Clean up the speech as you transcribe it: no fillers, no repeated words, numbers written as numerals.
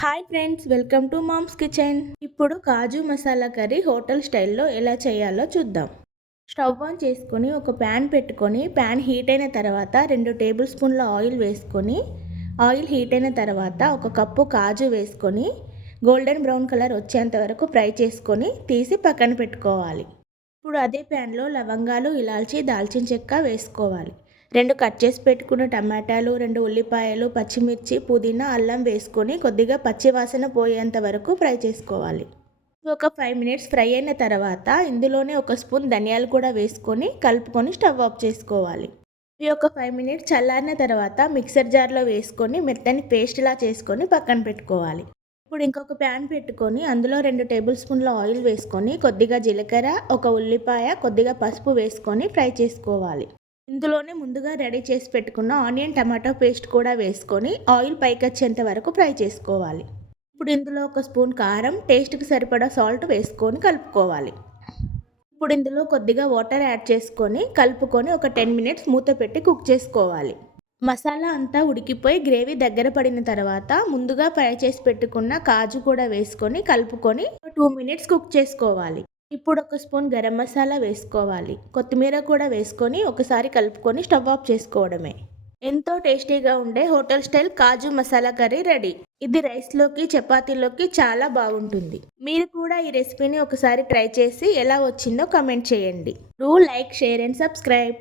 Hi friends, welcome to mom's kitchen. ఇప్పుడు kaju masala curry hotel స్టైల్లో ఎలా చేయాలో చూద్దాం. స్టవ్ ఆన్ చేసుకొని ఒక ప్యాన్ పెట్టుకొని ప్యాన్ హీట్ అయిన తర్వాత 2 టేబుల్ స్పూన్ల ఆయిల్ వేసుకొని ఆయిల్ హీట్ అయిన తర్వాత ఒక కప్పు కాజు వేసుకొని గోల్డెన్ బ్రౌన్ కలర్ వచ్చేంత వరకు ఫ్రై చేసుకొని తీసి పక్కన పెట్టుకోవాలి. ఇప్పుడు అదే ప్యాన్లో లవంగాలు, ఇలాచీ, దాల్చిన చెక్క వేసుకోవాలి. 2 కట్ చేసి పెట్టుకున్న టమాటాలు, 2 ఉల్లిపాయలు, పచ్చిమిర్చి, పుదీనా, అల్లం వేసుకొని కొద్దిగా పచ్చివాసన పోయేంత వరకు ఫ్రై చేసుకోవాలి. ఒక 5 మినిట్స్ ఫ్రై అయిన తర్వాత ఇందులోనే ఒక స్పూన్ ధనియాలు కూడా వేసుకొని కలుపుకొని స్టవ్ ఆఫ్ చేసుకోవాలి. ఇవి ఒక 5 మినిట్స్ చల్లారిన తర్వాత మిక్సర్ జార్లో వేసుకొని మెత్తని పేస్ట్లా చేసుకొని పక్కన పెట్టుకోవాలి. ఇప్పుడు ఇంకొక ప్యాన్ పెట్టుకొని అందులో 2 టేబుల్ స్పూన్ల ఆయిల్ వేసుకొని కొద్దిగా జీలకర్ర, ఒక ఉల్లిపాయ, కొద్దిగా పసుపు వేసుకొని ఫ్రై చేసుకోవాలి. ఇందులోనే ముందుగా రెడీ చేసి పెట్టుకున్న ఆనియన్, టమాటో పేస్ట్ కూడా వేసుకొని ఆయిల్ పైకి వచ్చేంత వరకు ఫ్రై చేసుకోవాలి. ఇప్పుడు ఇందులో ఒక స్పూన్ కారం, టేస్ట్కి సరిపడా సాల్ట్ వేసుకొని కలుపుకోవాలి. ఇప్పుడు ఇందులో కొద్దిగా వాటర్ యాడ్ చేసుకొని కలుపుకొని ఒక 10 మినిట్స్ మూత పెట్టి కుక్ చేసుకోవాలి. మసాలా అంతా ఉడికిపోయి గ్రేవీ దగ్గర పడిన తర్వాత ముందుగా ఫ్రై చేసి పెట్టుకున్న కాజు కూడా వేసుకొని కలుపుకొని 2 మినిట్స్ కుక్ చేసుకోవాలి. ఇప్పుడు ఒక స్పూన్ గరం మసాలా వేసుకోవాలి. కొత్తిమీర కూడా వేసుకొని ఒకసారి కలుపుకొని స్టవ్ ఆఫ్ చేసుకోవడమే. ఎంతో టేస్టీగా ఉండే హోటల్ స్టైల్ కాజు మసాలా కర్రీ రెడీ. ఇది రైస్లోకి, చపాతీలోకి చాలా బాగుంటుంది. మీరు కూడా ఈ రెసిపీని ఒకసారి ట్రై చేసి ఎలా వచ్చిందో కమెంట్ చేయండి. Do like, share and subscribe.